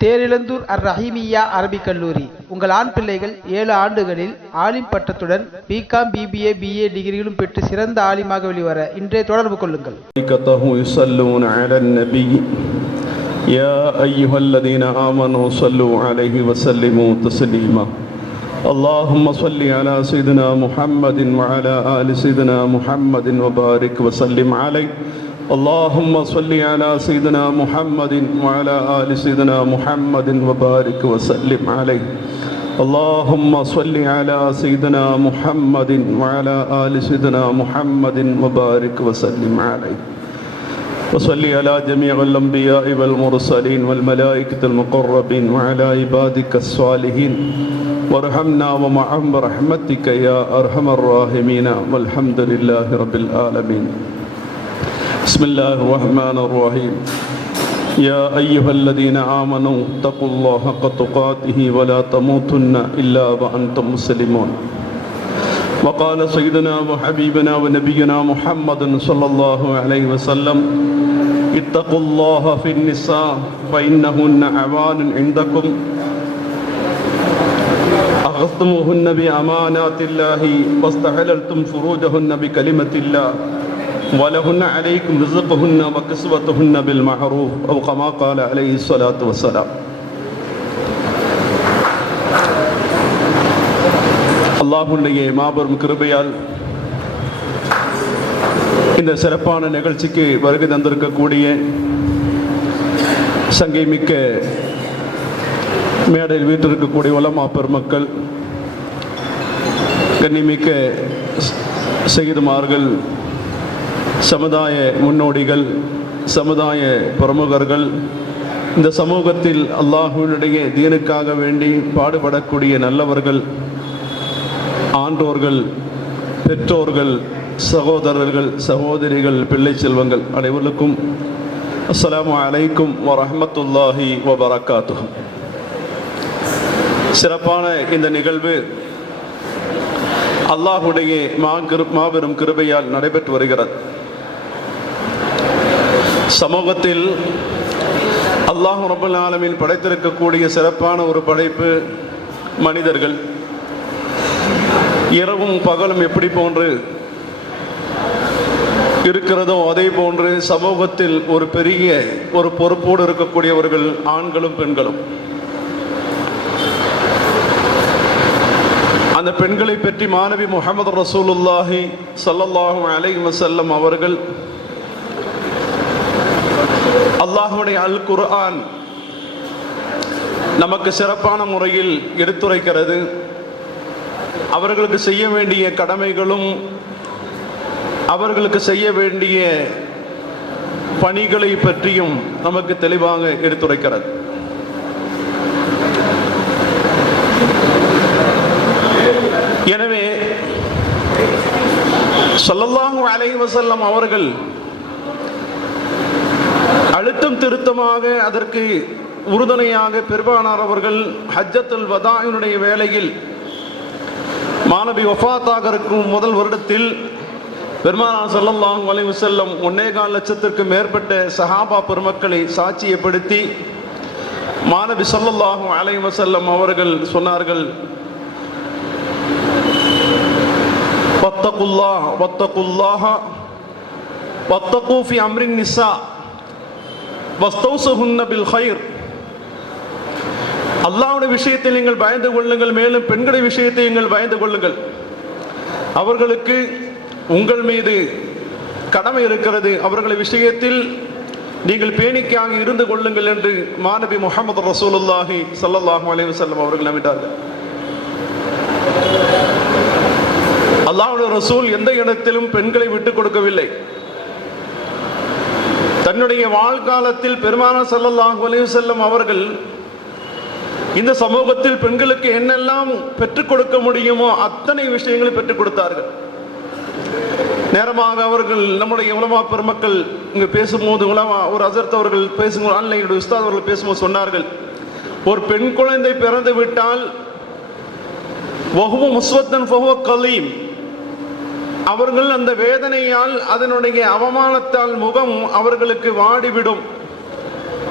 தேரிழந்தூர் அர் ரஹீமியா அரபிக் கல்லூரி உங்கள் ஆண் பிள்ளைகள் ஏழு ஆண்டுகளில் ஆலிம் பட்டத்துடன் பிகாம் பிபிஏ பிஏ டிகிரிகளும் பெற்று சிறந்த ஆலிமாக வெளிவர இன்றே தொடர்பு கொள்ளுங்கள் ملائكته يصلون على النبي يا أيها الذين آمنوا صلوا عليه وسلموا تسليما اللهم صل على سيدنا محمد وعلى آل سيدنا محمد وبارك وسلم عليه اللهم صل على سيدنا محمد وعلى آل سيدنا محمد وبارك وسلم عليه اللهم صل على سيدنا محمد وعلى آل سيدنا محمد وبارك وسلم عليه وصل على جميع الأنبياء والمرسلين والملائكة المقربين وعلى عبادك الصالحين وارحمنا ومعهم برحمتك يا أرحم الراحمين والحمد لله رب العالمين بسم الله الرحمن الرحيم. يا أيها الذين آمنوا اتقوا الله حق تقاته ولا تموتن إلا وأنتم مسلمون. وقال سيدنا وحبيبنا ونبينا محمد صلى الله عليه وسلم اتقوا الله في النساء فإنهن عوان عندكم. أخذتموهن بأمانات الله واستحللتم فروجهن بكلمة الله. ولهن عليكم رزقهن وكسوتهن بالمعروف أو كما قال عليه الصلاة والسلام அல்லாஹுடைய மாபெரும் கிருபையால் இந்த சிறப்பான நிகழ்ச்சிக்கு வருகை தந்திருக்கக்கூடிய சங்கை மிக்க மேடையில் வீட்டிருக்கக்கூடிய உலமா பெருமக்கள் கண்ணிமிக்க செய்துமார்கள் சமுதாய முன்னோடிகள் சமுதாய பிரமுகர்கள் இந்த சமூகத்தில் அல்லாஹுவினுடைய தீனுக்காக வேண்டி பாடுபடக்கூடிய நல்லவர்கள் ஆன்றோர்கள் பெற்றோர்கள் சகோதரர்கள் சகோதரிகள் பிள்ளை செல்வங்கள் அனைவருக்கும் அஸ்லாம் அலைக்கும் வரமத்துல்லாஹி வபரகாத்துஹு. சிறப்பான இந்த நிகழ்வு அல்லாஹுடைய மாபெரும் கிருபையால் நடைபெற்று வருகிறது. சமூகத்தில் அல்லாஹ் ரபுல் ஆலமில் படைத்திருக்கக்கூடிய சிறப்பான ஒரு படைப்பு மனிதர்கள். இரவும் பகலும் எப்படி போன்று இருக்கிறதோ அதே போன்று சமூகத்தில் ஒரு பெரிய ஒரு பொறுப்போடு இருக்கக்கூடியவர்கள் ஆண்களும் பெண்களும். அந்த பெண்களை பற்றி மாணவி முகமது ரசூலுல்லாஹி சல்லல்லாஹு அலை வசல்லம் அவர்கள் அல்லாஹுடைய அல் குர்ஆன் நமக்கு சிறப்பான முறையில் எடுத்துரைக்கிறது. அவர்களுக்கு செய்ய வேண்டிய கடமைகளும் அவர்களுக்கு செய்ய வேண்டிய பணிகளை பற்றியும் நமக்கு தெளிவாக எடுத்துரைக்கிறது. எனவே சொல்லல்லாஹு அலைஹி வஸல்லம் அவர்கள் அழுத்தம் திருத்தமாக அதற்கு உறுதுணையாக பெருமானார் அவர்கள் ஹஜ்ஜத்துல் வதாயினுடைய வேளையில் மாணவி ஒஃபாத்தாக இருக்கும் முதல் வருடத்தில் பெருமானார் செல்லல்லாம் அலைஹி செல்லம் ஒன்னே கால் லட்சத்திற்கு மேற்பட்ட சஹாபா பெருமக்களை சாட்சியப்படுத்தி மாணவி ஸல்லல்லாஹு அலை வசல்லம் அவர்கள் சொன்னார்கள் வத்தகுல்லாஹ் பத்தகுல்லாஹா பத்தகூஃபி அம்ரின் நிசா அல்லாவுடைய விஷயத்தை ஹைர் விஷயத்தில் நீங்கள் பயந்து கொள்ளுங்கள் மேலும் பெண்களை விஷயத்தை நீங்கள் பயந்து கொள்ளுங்கள். அவர்களுக்கு உங்கள் மீது கடமை இருக்கிறது. அவர்களை விஷயத்தில் நீங்கள் பேணிக்காக இருந்து கொள்ளுங்கள் என்று மாணவி முகமது ரசூலுல்லாஹி சல்லாஹூ அலி வஸல்லம் அவர்கள் நம்பிட்டார்கள். அல்லாவுடைய ரசூல் எந்த இடத்திலும் பெண்களை விட்டுக் கொடுக்கவில்லை. தன்னுடைய வாழ்காலத்தில் பெருமான ஸல்லல்லாஹு செல்லும் அவர்கள் இந்த சமூகத்தில் பெண்களுக்கு என்னெல்லாம் பெற்றுக் கொடுக்க முடியுமோ அத்தனை விஷயங்களை பெற்றுக் கொடுத்தார்கள். நேரமாக அவர்கள் நம்முடைய உலமா பெருமக்கள் இங்கு பேசும்போது உலமா ஒரு அசர்த் அவர்கள் பேசும்போது ஆன்லைனுடைய உஸ்தாத் அவர்கள் பேசும்போது சொன்னார்கள் ஒரு பெண் குழந்தை பிறந்து விட்டால் வகுவும் முஸ்வத்தன் ஃபஹுவ கலீம். அவர்கள் அந்த வேதனையால் அதனுடைய அவமானத்தால் முகம் அவர்களுக்கு வாடிவிடும்.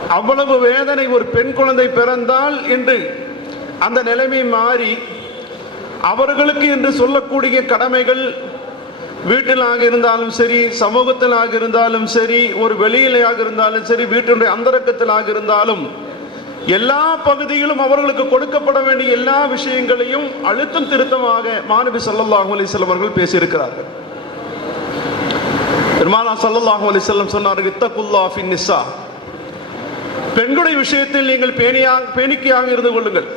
அவ்வளவு வேதனை ஒரு பெண் குழந்தை பிறந்தால் என்று அந்த நிலைமை மாறி அவர்களுக்கு என்று சொல்லக்கூடிய கடமைகள் வீட்டிலாக இருந்தாலும் சரி சமூகத்திலாக இருந்தாலும் சரி ஒரு வெளியிலாக இருந்தாலும் சரி வீட்டினுடைய அந்தரக்கத்திலாக இருந்தாலும் எல்லா பகுதியிலும் அவர்களுக்கு கொடுக்கப்பட வேண்டிய எல்லா விஷயங்களையும் அழுத்தம் திருத்தமாக மாணவி சல்லாஹூ அலைஹி அவர்கள் பேசியிருக்கிறார்கள். பெருமானா சல்லாஹூ அலைஹி சொன்னார்கள் இத்தகுல்லா ஃபின் பெண்களுடைய விஷயத்தில் நீங்கள் பேணியாக பேணிக்கையாக இருந்து கொள்ளுங்கள்.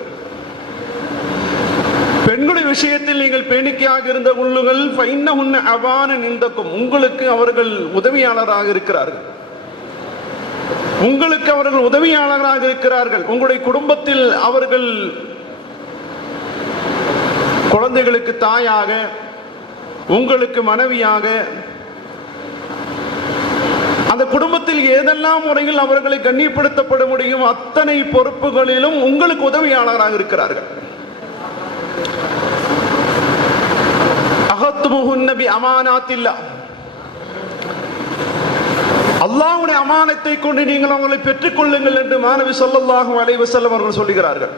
பெண்களுடைய விஷயத்தில் நீங்கள் பேணிக்கையாக இருந்த கொள்ளுங்கள். ஃபைன்ன உன்ன அவான நிந்தக்கும். உங்களுக்கு அவர்கள் உதவியாளராக இருக்கிறார்கள். உங்களுக்கு அவர்கள் உதவியாளராக இருக்கிறார்கள். உங்களுடைய குடும்பத்தில் அவர்கள் குழந்தைகளுக்கு தாயாக உங்களுக்கு மனைவியாக அந்த குடும்பத்தில் ஏதெல்லாம் முறையில் அவர்களை கண்ணியப்படுத்தப்பட முடியும் அத்தனை பொறுப்புகளிலும் உங்களுக்கு உதவியாளராக இருக்கிறார்கள். அகத்துமுகுன் நபி அமானாத்தில்லா. அல்லாஹ்வுடைய அமானத்தை கொண்டு நீங்கள் அவங்களை பெற்றுக்கொள்ளுங்கள் என்று மாணவி சொல்லல்லாகும் அலைஹி செல்லம் அவர்கள் சொல்லுகிறார்கள்.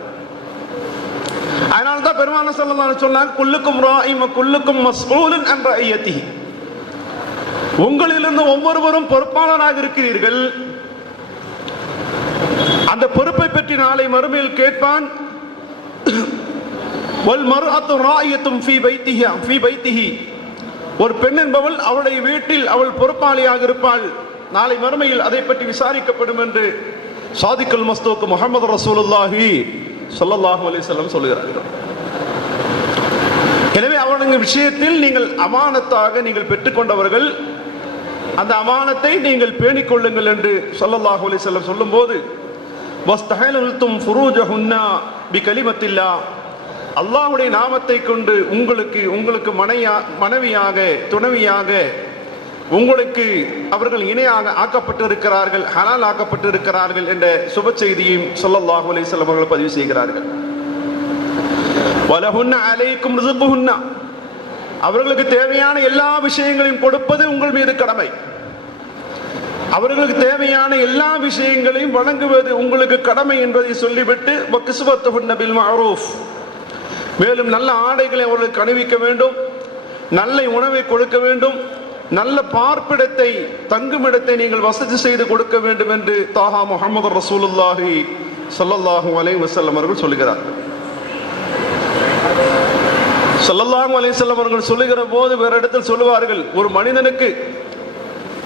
அதனால்தான் பெருமான ஸல்லல்லாஹு சொன்னாங்க குல்லுக்கும் ராயிம குல்லுக்கும் மஸ்மூலன் என்ற ஐயத்தி உங்களிலிருந்து ஒவ்வொருவரும் பொறுப்பாளராக இருக்கிறீர்கள். அந்த பொறுப்பை பற்றி நாளை மறுமையில் கேட்பான். வல் மர்அத்து ராயத்தும் ஃபி பைத்திஹி ஃபி பைத்திஹி. ஒரு பெண் என்பவள் அவளுடைய வீட்டில் அவள் பொறுப்பாளியாக இருப்பாள். நாளை மறுமையில் அதை பற்றி விசாரிக்கப்படும் என்று சாதிக்கல் மஸ்தோக்கு முகமது ரசூலுல்லாஹி சொல்லல்லாஹு அலிசல்லம் சொல்லுகிறார்கள் எனவே அவனுங்க விஷயத்தில் நீங்கள் அமானத்தாக நீங்கள் பெற்றுக்கொண்டவர்கள் அந்த அமானத்தை நீங்கள் பேணிக் கொள்ளுங்கள் என்று சொல்லல்லாஹு அலிசல்லம் சொல்லும் சொல்லும்போது வஸ்தஹலல்தும் ஃபுரூஜஹுன்னா பிகலிமத்தில்லா. அல்லாஹ்வுடைய நாமத்தை கொண்டு உங்களுக்கு உங்களுக்கு மனையா மனைவியாக துணைவியாக உங்களுக்கு அவர்கள் இணையாக ஆக்கப்பட்டிருக்கிறார்கள் ஹலால் ஆக்கப்பட்டிருக்கிறார்கள் என்ற சுப செய்தியையும் சொல்லல்லாஹு அலைஹி அவர்கள் பதிவு செய்கிறார்கள். வலஹுன்ன அலைக்கும் ரிசுபுஹுன்னா அவர்களுக்கு தேவையான எல்லா விஷயங்களையும் கொடுப்பது உங்கள் மீது கடமை. அவர்களுக்கு தேவையான எல்லா விஷயங்களையும் வழங்குவது உங்களுக்கு கடமை என்பதை சொல்லிவிட்டு பில் மேலும் நல்ல ஆடைகளை அவர்களுக்கு அணிவிக்க வேண்டும் நல்ல உணவை கொடுக்க வேண்டும் நல்ல பார்ப்பிடத்தை தங்குமிடத்தை நீங்கள் வசதி செய்து கொடுக்க வேண்டும் என்று தாஹா முகமது ரசூலுல்லாஹி ஸல்லல்லாஹு அலை வசல்லம் அவர்கள் சொல்லுகிறார்கள். ஸல்லல்லாஹு அலை செல்லம் அவர்கள் சொல்லுகிற போது வேற இடத்தில் சொல்லுவார்கள் ஒரு மனிதனுக்கு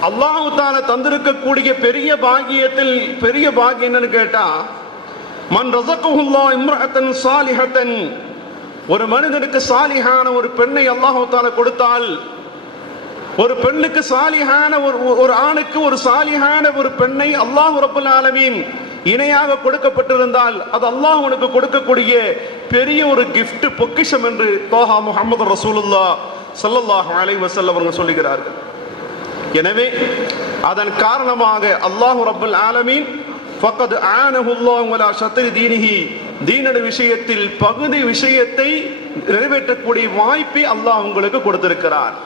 அல்லாஹு தான தந்திருக்கக்கூடிய பெரிய பாக்கியத்தில் பெரிய பாக்கியம் என்னன்னு கேட்டா மன் ரசகுல்லா இம்ரஹத்தன் சாலிஹத்தன். ஒரு மனிதனுக்கு சாலிஹான ஒரு பெண்ணை அல்லாஹு தான கொடுத்தால் ஒரு பெண்ணுக்கு சாலிகான ஒரு ஒரு ஆணுக்கு ஒரு சாலிகான ஒரு பெண்ணை அல்லாஹ் ரபுல் ஆலமீன் இணையாக கொடுக்கப்பட்டிருந்தால் அது அல்லாஹ் உனக்கு கொடுக்கக்கூடிய பெரிய ஒரு கிஃப்ட் பொக்கிஷம் என்று தோஹா முகமது ரசூலுல்லா சல்லல்லாஹ் அலை வசல் அவர்கள் சொல்லுகிறார்கள். எனவே அதன் காரணமாக அல்லாஹ் ரபுல் ஆலமீன் ஃபக்கத் ஆனஹுல்லாஹு வலா சத்ரி தீனிஹி. தீனட விஷயத்தில் பகுதி விஷயத்தை நிறைவேற்றக்கூடிய வாய்ப்பை அல்லாஹ் உங்களுக்கு கொடுத்திருக்கிறார்.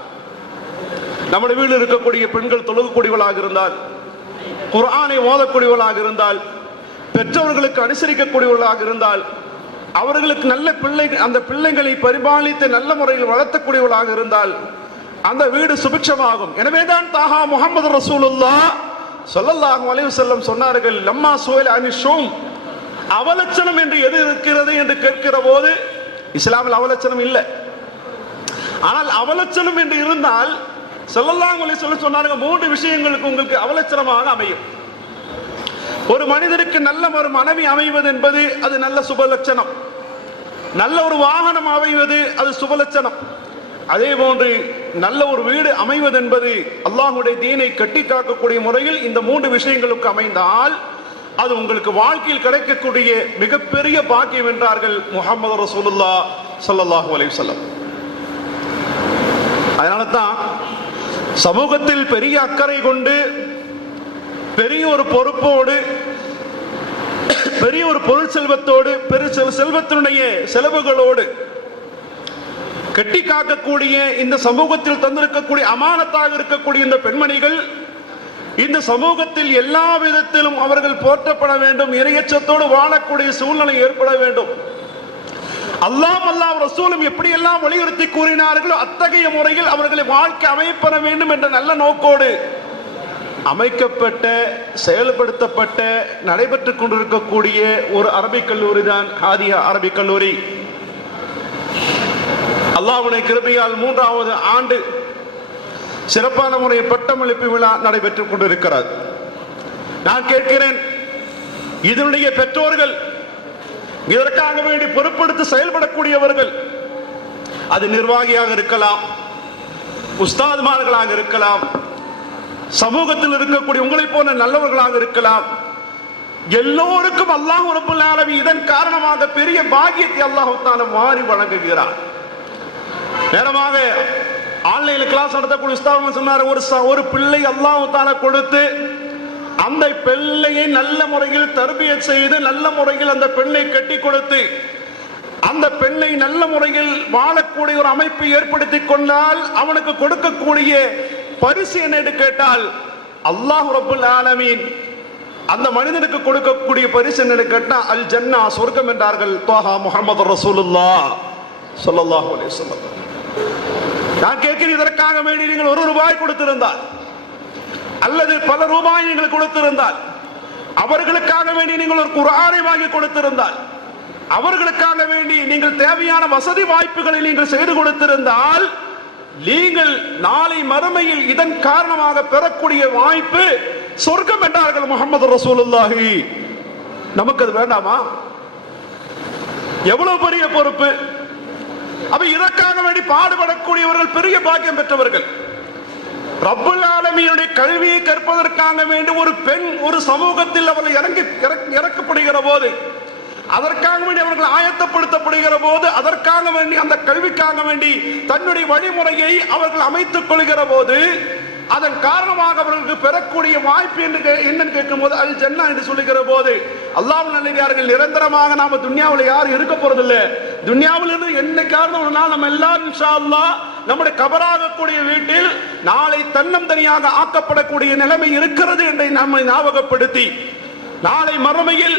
நம்முடைய வீட்டில் இருக்கக்கூடிய பெண்கள் தொழுகக்கூடியவளாக இருந்தால் குர்ஆனை ஓதக்கூடியவளாக இருந்தால் பெற்றவர்களுக்கு அனுசரிக்கக்கூடியவர்களாக இருந்தால் அவர்களுக்கு நல்ல பிள்ளை அந்த பிள்ளைகளை பரிபாலித்து நல்ல முறையில் வளர்த்தக்கூடியவர்களாக இருந்தால் அந்த வீடு சுபிட்சமாகும் எனவேதான் தாகா முகமது ரசூலுல்லா ஸல்லல்லாஹு அலைவு செல்லம் சொன்னார்கள் லம்மா சுவைல் அனிஷோம் அவலட்சணம் என்று எது இருக்கிறது என்று கேட்கிற போது இஸ்லாமில் அவலட்சணம் இல்லை. ஆனால் அவலட்சணம் என்று இருந்தால் ஸல்லல்லாஹு சொல்லி வஸல்லம் சொன்னாங்க மூன்று விஷயங்களுக்கு உங்களுக்கு அவலட்சணமாக அமையும். ஒரு மனிதருக்கு நல்ல ஒரு மனைவி அமைவது என்பது அது நல்ல சுபலட்சணம். நல்ல ஒரு வாகனம் அமைவது அது சுபலட்சணம். அதே போன்று நல்ல ஒரு வீடு அமைவது என்பது அல்லாஹுடைய தீனை கட்டி காக்கக்கூடிய முறையில் இந்த மூன்று விஷயங்களுக்கு அமைந்தால் அது உங்களுக்கு வாழ்க்கையில் கிடைக்கக்கூடிய மிகப்பெரிய பாக்கியம் என்றார்கள் முகமது ரசூலுல்லா சல்லாஹூ அலைஹி வஸல்லம். அதனால தான் சமூகத்தில் பெரிய அக்கறை கொண்டு பெரிய ஒரு பொறுப்போடு பெரிய ஒரு பொருள் செல்வத்தோடு பெரு செல்வத்தினுடைய செலவுகளோடு கட்டி காக்கக்கூடிய இந்த சமூகத்தில் தந்திருக்கக்கூடிய அமானத்தாக இருக்கக்கூடிய இந்த பெண்மணிகள் இந்த சமூகத்தில் எல்லா விதத்திலும் அவர்கள் போற்றப்பட வேண்டும் இறையச்சத்தோடு வாழக்கூடிய சூழ்நிலை ஏற்பட வேண்டும். அல்லாம் அல்லாஹ் ரசூலும் எப்படியெல்லாம் வலியுறுத்தி கூறினார்களோ அத்தகைய முறையில் அவர்களை வாழ்க்கை அமைப்பெற வேண்டும் என்ற நல்ல நோக்கோடு அமைக்கப்பட்ட செயல்படுத்தப்பட்ட நடைபெற்றுக் கொண்டிருக்கக்கூடிய ஒரு அரபிக் கல்லூரி தான் ஹாதியா அரபிக் கல்லூரி. அல்லாவுடைய கிருபையால் மூன்றாவது ஆண்டு சிறப்பான முறை பட்டமளிப்பு விழா நடைபெற்றுக் கொண்டிருக்கிறது. நான் கேட்கிறேன் இதனுடைய பெற்றோர்கள் இதற்காக வேண்டி பொறுப்படுத்தி செயல்படக்கூடியவர்கள் அது நிர்வாகியாக இருக்கலாம் உஸ்தாதுமார்களாக இருக்கலாம் சமூகத்தில் இருக்கக்கூடிய உங்களை போன்ற நல்லவர்களாக இருக்கலாம். எல்லோருக்கும் அல்லாஹ் ரப்பல் இதன் காரணமாக பெரிய பாகியத்தை அல்லாஹு தான மாறி வழங்குகிறார் நேரமாக ஆன்லைன்ல கிளாஸ் நடத்தக்கூடிய உஸ்தாதம் சொன்னார் ஒரு ச- ஒரு பிள்ளை அல்லாஹு தான கொடுத்து அந்த பிள்ளையை நல்ல முறையில் தர்பியத் செய்து நல்ல முறையில் அந்த பெண்ணை கட்டி கொடுத்து அந்த பெண்ணை நல்ல முறையில் வாழக்கூடிய ஒரு அமைப்பு ஏற்படுத்தி கொண்டால் அவனுக்கு கொடுக்கக்கூடிய பரிசு என்ன கேட்டால் அல்லாஹ் ரபுல் ஆலமீன் அந்த மனிதனுக்கு கொடுக்கக்கூடிய பரிசு என்ன கேட்டால் அல் ஜன்னா சொர்க்கம் என்றார்கள். தோஹா முகமது ரசூலுல்லா சொல்லல்லாஹு அலைஹி வஸல்லம். நான் கேட்கிறேன் இதற்காக வேண்டி நீங்கள் ஒரு ரூபாய் கொடுத்திருந்தால் அல்லது பல ரூபாய் நீங்கள் கொடுத்திருந்தால் அவர்களுக்காக வேண்டி நீங்கள் ஒரு குரானை வாங்கி கொடுத்திருந்தால் அவர்களுக்காக வேண்டி நீங்கள் தேவையான வசதி வாய்ப்புகளை நீங்கள் செய்து கொடுத்திருந்தால் நீங்கள் நாளை மறுமையில் இதன் காரணமாக பெறக்கூடிய வாய்ப்பு சொர்க்கம் என்றார்கள் முகமது ரசூலுல்லாஹி. நமக்கு அது வேண்டாமா? எவ்வளவு பெரிய பொறுப்பு? அப்ப இதற்காக வேண்டி பாடுபடக்கூடியவர்கள் பெரிய பாக்கியம் பெற்றவர்கள். ரப்புல் ஆலமியுடைய கல்வியை கற்பதற்காக வேண்டி ஒரு பெண் ஒரு சமூகத்தில் அவர்கள் இறங்கி இறக்கப்படுகிற போது அதற்காக வேண்டி அவர்கள் ஆயத்தப்படுத்தப்படுகிற போது அதற்காக வேண்டி அந்த கல்விக்காக வேண்டி தன்னுடைய வழிமுறையை அவர்கள் அமைத்துக் கொள்கிற போது அதன் காரணமாக அவர்களுக்கு பெறக்கூடிய வாய்ப்பு என்று கே- என்னன்னு கேட்கும் போது அல் ஜன்னா என்று சொல்லுகிற போது அல்லாஹ் நல்லடியார்கள் நிரந்தரமாக நாம துன்யாவில் யாரும் இருக்க போறதில்லை. துன்யாவில் இருந்து என்னைக்காவது ஒரு நாள் நம்ம எல்லாரும் இன்ஷா அல்லாஹ் நம்முடைய கபராகக்கூடிய வீட்டில் நாளை தன்னந்தனியாக ஆக்கப்படக்கூடிய நிலைமை இருக்கிறது என்று நம்மை ஞாபகப்படுத்தி நாளை மறுமையில்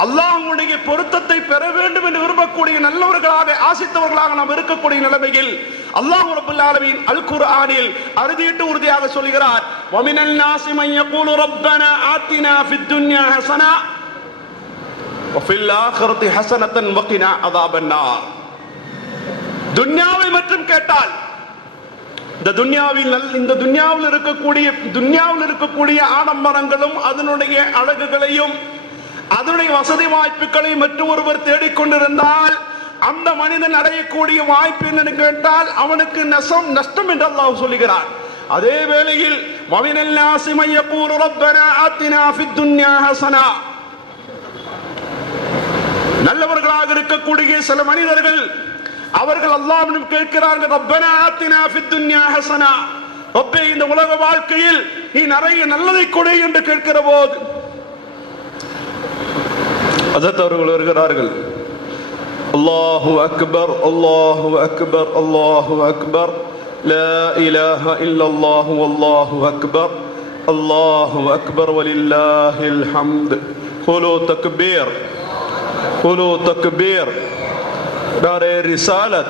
அல்லாஹுடைய பொருத்தத்தை பெற வேண்டும் என்று விரும்பக்கூடிய நல்லவர்களாக ஆசித்தவர்களாக நாம் இருக்கக்கூடிய நிலைமையில் அல்லாஹ் ரபுல் ஆலமின் அல் குர்ஆனில் அறுதியிட்டு உறுதியாக சொல்கிறார் வமினல் நாசி மன் யகூலு ஆத்தினா ஃபித் ஹசனா ஹசனத்தன் வகினா அஸாபன் நார். மட்டும் கேட்டால் இந்த துன்யாவில் இந்த துன்யாவில் இருக்கக்கூடிய துன்யாவில் இருக்கக்கூடிய ஆடம்பரங்களும் அதனுடைய அழகுகளையும் அதனுடைய வசதி வாய்ப்புகளையும் மற்றும் ஒருவர் தேடிக்கொண்டிருந்தால் அந்த மனிதன் அடையக்கூடிய வாய்ப்பு என்னன்னு கேட்டால் அவனுக்கு நசம் நஷ்டம் என்று அல்லாஹ் சொல்லுகிறார் அதே வேளையில் நல்லவர்களாக இருக்கக்கூடிய சில மனிதர்கள் அவர்கள் அல்லாஹ்விடம் கேட்கிறார்கள் ரப்பனா ஆத்தினா ஃபித் துன்யா ஹஸனா ரப்பே இந்த உலக வாழ்க்கையில் நீ நிறைய நல்லதை கொடு என்று கேட்கிற போது அதத் அவர்கள் வருகிறார்கள் அல்லாஹு அக்பர் அல்லாஹு அக்பர் அல்லாஹு அக்பர் لا إله إلا الله والله أكبر الله أكبر ولله الحمد قولوا تكبير قولوا تكبير دار رسالة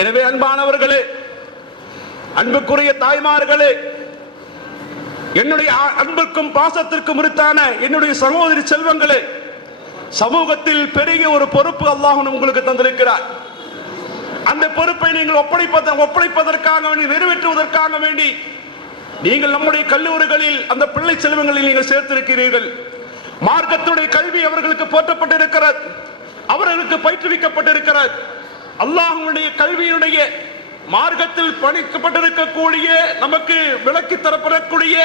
எனவே அன்பானவர்களே அன்புக்குரிய தாய்மார்களே என்னுடைய அன்பிற்கும் பாசத்திற்கும் உரித்தான என்னுடைய சகோதரி செல்வங்களே சமூகத்தில் பெரிய ஒரு பொறுப்பு அல்லாஹன் உங்களுக்கு தந்திருக்கிறார். அந்த பொறுப்பை நீங்கள் ஒப்படைப்பத ஒப்படைப்பதற்காக வேண்டி நிறைவேற்றுவதற்காக வேண்டி நீங்கள் நம்முடைய கல்லூரிகளில் அந்த பிள்ளை செல்வங்களில் நீங்கள் சேர்த்திருக்கிறீர்கள். மார்க்கத்துடைய கல்வி அவர்களுக்கு போற்றப்பட்டிருக்கிறது. அவர்களுக்கு பயிற்றுவிக்கப்பட்டிருக்கிறது. அல்லாஹனுடைய கல்வியினுடைய மார்க்கத்தில் பணிக்கப்பட்டிருக்கக்கூடிய நமக்கு விளக்கி தரப்படக்கூடிய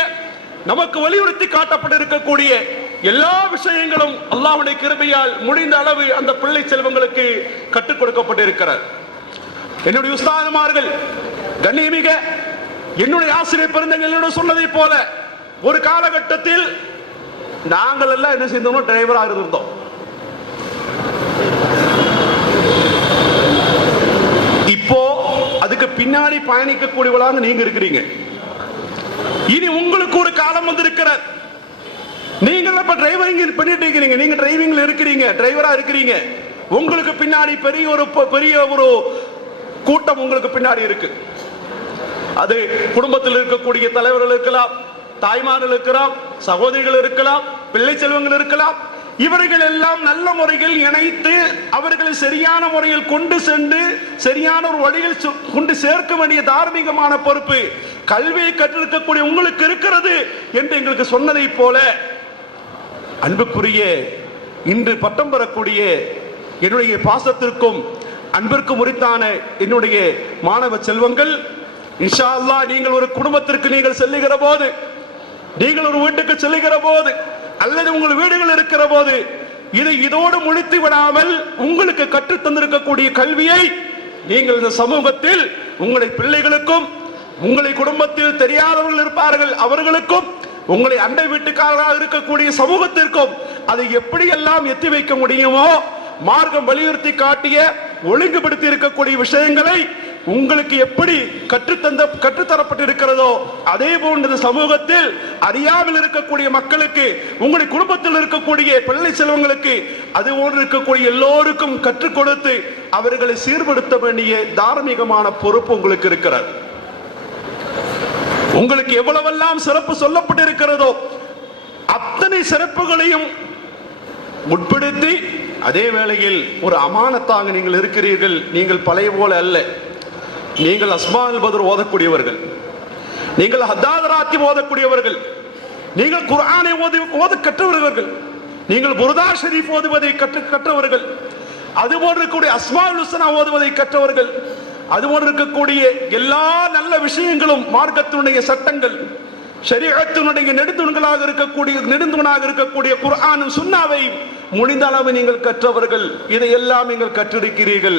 நமக்கு வலியுறுத்தி காட்டப்பட்டிருக்கக்கூடிய எல்லா விஷயங்களும் அல்லாவுடைய கிருபையால் முடிந்த அளவு அந்த பிள்ளை செல்வங்களுக்கு கற்றுக் கொடுக்கப்பட்டிருக்கிறார் என்னுடைய உஸ்தானமார்கள் கண்ணியமிக என்னுடைய ஆசிரியர் பெருந்தங்கள் சொன்னதை போல ஒரு காலகட்டத்தில் நாங்கள் எல்லாம் என்ன செய்தோம் டிரைவராக இருந்தோம் இப்போ பின்னாடி பயணிக்கக்கூடியவளாக நீங்க இருக்கிறீங்க. இனி உங்களுக்கு ஒரு காலம் வந்திருக்கிறார் நீங்கள் இப்ப டிரைவரிங் பண்ணிட்டு இருக்கிறீங்க. நீங்க டிரைவிங்ல இருக்கிறீங்க. டிரைவரா இருக்கிறீங்க. உங்களுக்கு பின்னாடி பெரிய ஒரு பெரிய ஒரு கூட்டம் உங்களுக்கு பின்னாடி இருக்கு. அது குடும்பத்தில் இருக்கக்கூடிய தலைவர்கள் இருக்கலாம் தாய்மார்கள் இருக்கலாம் சகோதரிகள் இருக்கலாம் பிள்ளை செல்வங்கள் இருக்கலாம் இவர்கள் எல்லாம் நல்ல முறையில் இணைத்து அவர்களை சரியான முறையில் கொண்டு சென்று சரியான ஒரு வழியில் சு- கொண்டு சேர்க்க வேண்டிய தார்மீகமான பொறுப்பு கல்வியை கற்றிருக்கக்கூடிய உங்களுக்கு இருக்கிறது என்று எங்களுக்கு சொன்னதை போல அன்புக்குரிய இன்று பட்டம் பெறக்கூடிய என்னுடைய பாசத்திற்கும் அன்பிற்கும் உரித்தான என்னுடைய மாணவ செல்வங்கள் இன்ஷா அல்லாஹ் நீங்கள் ஒரு குடும்பத்திற்கு நீங்கள் செல்லுகிற போது நீங்கள் ஒரு வீட்டுக்கு செல்லுகிற போது அல்லது உங்கள் வீடுகள் இருக்கிற போது இதை இதோடு முடித்து விடாமல் உங்களுக்கு கற்றுத் தந்திருக்கக்கூடிய கல்வியை நீங்கள் இந்த சமூகத்தில் உங்களை பிள்ளைகளுக்கும் உங்களை குடும்பத்தில் தெரியாதவர்கள் இருப்பார்கள் அவர்களுக்கும் உங்களை அண்டை வீட்டுக்காரராக இருக்கக்கூடிய சமூகத்திற்கும் அதை எப்படியெல்லாம் எத்தி வைக்க முடியுமோ மார்க்கம் வலியுறுத்தி காட்டிய ஒழுங்குபடுத்தி இருக்கக்கூடிய விஷயங்களை உங்களுக்கு எப்படி கற்றுத்தந்த கற்றுத்தரப்பட்டு இருக்கிறதோ அதே போன்ற சமூகத்தில் அறியாமல் இருக்கக்கூடிய மக்களுக்கு உங்களுடைய குடும்பத்தில் இருக்கக்கூடிய பிள்ளை செல்வங்களுக்கு அது போன்று இருக்கக்கூடிய எல்லோருக்கும் கற்றுக் கொடுத்து அவர்களை சீர்படுத்த வேண்டிய தார்மீகமான பொறுப்பு உங்களுக்கு இருக்கிறது. உங்களுக்கு எவ்வளவெல்லாம் சிறப்பு சொல்லப்பட்டிருக்கிறதோ அத்தனை சிறப்புகளையும் உட்படுத்தி அதே வேளையில் ஒரு அமானத்தாக நீங்கள் இருக்கிறீர்கள் நீங்கள் பழைய போல அல்ல. நீங்கள் அஸ்மால் பத்ர் ஓதக்கூடியவர்கள். நீங்கள் ஹத்தாதராத்தி ஓதக்கூடியவர்கள். நீங்கள் குர்ஆனை ஓதி ஓத கற்றவர்கள். நீங்கள் புருதா ஷரீஃப் ஓதுவதை கற்று கற்றவர்கள். அதுபோன்று இருக்கக்கூடிய அஸ்மா ஹுசனா ஓதுவதை கற்றவர்கள். அதுபோன்று இருக்கக்கூடிய எல்லா நல்ல விஷயங்களும் மார்க்கத்தினுடைய சட்டங்கள் சரீரத்தினுடைய நெடுந்துண்களாக இருக்கக்கூடிய நெடுந்துணாக இருக்கக்கூடிய குரானும் சுண்ணாவை முடிந்த அளவு நீங்கள் கற்றவர்கள். இதையெல்லாம் நீங்கள் கற்றிருக்கிறீர்கள்.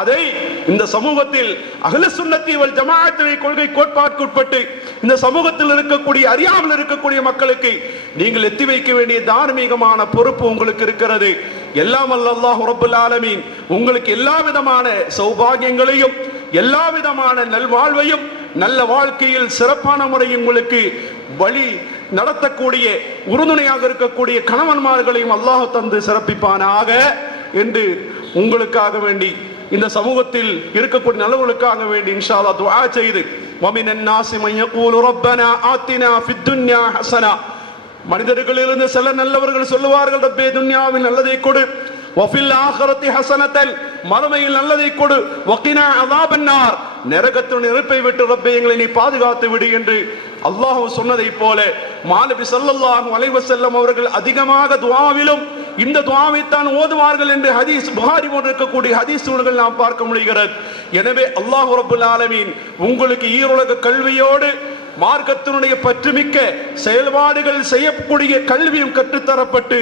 அதை இந்த சமூகத்தில் அகல சுண்ணத்தி வல் ஜமாஅத்தினை கொள்கை கோட்பாட்டுக்குட்பட்டு இந்த சமூகத்தில் இருக்கக்கூடிய அறியாமல் இருக்கக்கூடிய மக்களுக்கு நீங்கள் எத்தி வைக்க வேண்டிய தார்மீகமான பொறுப்பு உங்களுக்கு இருக்கிறது. எல்லாம் அல்லாஹ் ரப்பல் ஆலமீன். உங்களுக்கு எல்லா விதமான சௌபாகியங்களையும் எல்லா விதமான நல்வாழ்வையும் நல்ல வாழ்க்கையில் சிறப்பான முறை உங்களுக்கு வழி நடத்தக்கூடிய உறுதுணையாக இருக்கக்கூடிய கணவன்மார்களையும் அல்லாஹ் தந்து சிறப்பிப்பானாக என்று உங்களுக்காக வேண்டி இந்த சமூகத்தில் இருக்கக்கூடிய நல்லவர்களுக்காக வேண்டி இன்ஷா துவா செய்து வமின் الناس மைய يقول ربنا ஆத்தினா ஃபித்துன்யா ஹசனா. حسنة மனிதர்களிலிருந்து சில நல்லவர்கள் சொல்லுவார்கள் ரப்பே துன்யாவில் நல்லதை கொடு. வஃபில் ஆகரத்தி ஹசனத்தல் மறுமையில் நல்லதை கொடு. வக்கினா அதாபன்னார். நரகத்தின் நெருப்பை விட்டு ரப்பே எங்களை நீ பாதுகாத்து விடு என்று அல்லாஹ் சொன்னதை போல மாலபி சல்லல்லாஹும் அலைவசல்லம் அவர்கள் அதிகமாக துவாவிலும் இந்த துஆவைத்தான் ஓதுவார்கள் என்று ஹதீஸ் புகாரி போன்று இருக்கக்கூடிய ஹதீஸ் நூல்கள் நாம் பார்க்க முடிகிறது. எனவே அல்லாஹ் ரபுல் ஆலமீன் உங்களுக்கு ஈருலக கல்வியோடு மார்க்கத்தினுடைய பற்றுமிக்க செயல்பாடுகள் செய்யக்கூடிய கல்வியும் கற்றுத்தரப்பட்டு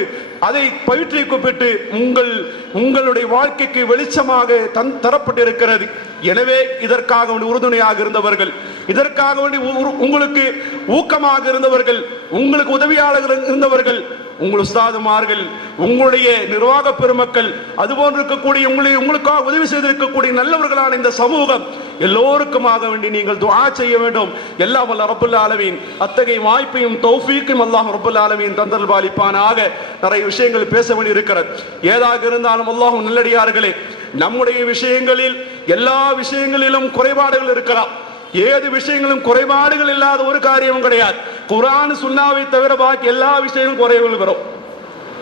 அதை பயிற்றுவிக்கப்பட்டு உங்கள் உங்களுடைய வாழ்க்கைக்கு வெளிச்சமாக தன் தரப்பட்டிருக்கிறது. எனவே இதற்காக உறுதுணையாக இருந்தவர்கள் இதற்காக வேண்டி உ- உங்களுக்கு ஊக்கமாக இருந்தவர்கள் உங்களுக்கு உதவியாளர்கள் இருந்தவர்கள் உங்கள் உஸ்தாதுமார்கள் உங்களுடைய நிர்வாக பெருமக்கள் அதுபோன்று இருக்கக்கூடிய உங்களை உங்களுக்காக உதவி செய்திருக்கக்கூடிய நல்லவர்களான இந்த சமூகம் எல்லோருக்குமாக வேண்டி நீங்கள் துவா செய்ய வேண்டும். எல்லாம் வல்ல ரப்பல் அளவின் அத்தகைய வாய்ப்பையும் தௌஃபீக்கும் அல்லாஹ் ரப்பல் அளவின் தந்தல் பாலிப்பானாக. நிறைய விஷயங்கள் பேச வேண்டி இருக்கிறது ஏதாக இருந்தாலும் அல்லாஹும் நல்லடியார்களே நம்முடைய விஷயங்களில் எல்லா விஷயங்களிலும் குறைபாடுகள் இருக்கலாம். ஏது விஷயங்களும் குறைபாடுகள் இல்லாத ஒரு காரியமும் கிடையாது குரான் சுண்ணாவை தவிர பாக்கி எல்லா விஷயங்களும் குறைவுகள் வரும்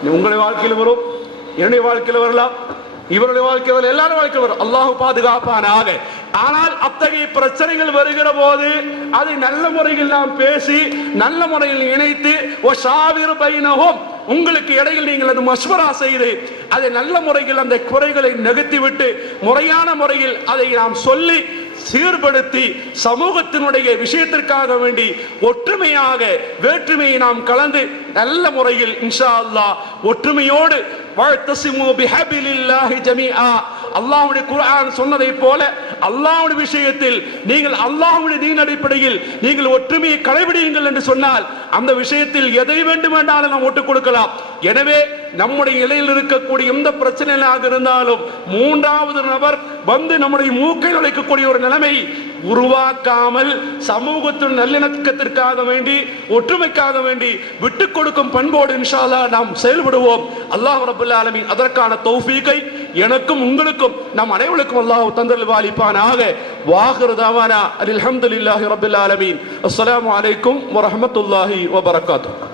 உங்களுடைய வாழ்க்கையில் வரும் என்னுடைய வாழ்க்கையில் வரலாம் இவருடைய வாழ்க்கையில் வரும் எல்லாரும் வாழ்க்கையில் வரும் அல்லாஹ் பாதுகாப்பானாக ஆனால் அத்தகைய பிரச்சனைகள் வருகிற போது அதை நல்ல முறையில் நாம் பேசி நல்ல முறையில் இணைத்து ஒஷாவிரு பைனஹும் உங்களுக்கு இடையில் நீங்கள் அது மஸ்வரா செய்து அதை நல்ல முறையில் அந்த குறைகளை நிகழ்த்தி விட்டு முறையான முறையில் அதை நாம் சொல்லி சீர்படுத்தி சமூகத்தினுடைய விஷயத்திற்காக வேண்டி ஒற்றுமையாக வேற்றுமையை நாம் கலந்து நல்ல முறையில் இன்ஷா அல்லாஹ் ஒற்றுமையோடு வாழ்த்தசிமு பிஹபிலில்லாஹி ஜமீஆ அல்லாஹ்வுடைய குர்ஆன் சொன்னதை போல அல்லாஹ்வுடைய விஷயத்தில் நீங்கள் அல்லாஹ்வுடைய தீன் அடிப்படையில் நீங்கள் ஒற்றுமையை கடைபிடியுங்கள் என்று சொன்னால் அந்த விஷயத்தில் எதை வேண்டுமென்றாலும் நாம் ஒட்டுக் கொடுக்கலாம். எனவே நம்முடைய இலையில் இருக்கக்கூடிய எந்த பிரச்சனையாக இருந்தாலும் மூன்றாவது நபர் வந்து நம்முடைய மூக்கை நுழைக்கக்கூடிய ஒரு நிலைமை உருவாக்காமல் சமூகத்தின் நல்லிணக்கத்திற்காக வேண்டி ஒற்றுமைக்காக வேண்டி விட்டு கொடுக்கும் பண்போடு இன்ஷாலா நாம் செயல்படுவோம். அல்லாஹ் ரபுல் ஆலமின் அதற்கான தௌஃபீகை எனக்கும் உங்களுக்கும் நம் அனைவருக்கும் அல்லாஹ் தந்தல் வாலிப்பானாக. வாஹிருதாவானா அல்ஹம்துலில்லாஹி ரபில் ஆலமின். அஸ்லாம் வலைக்கும் வரமத்துல்லாஹி வபரகாத்து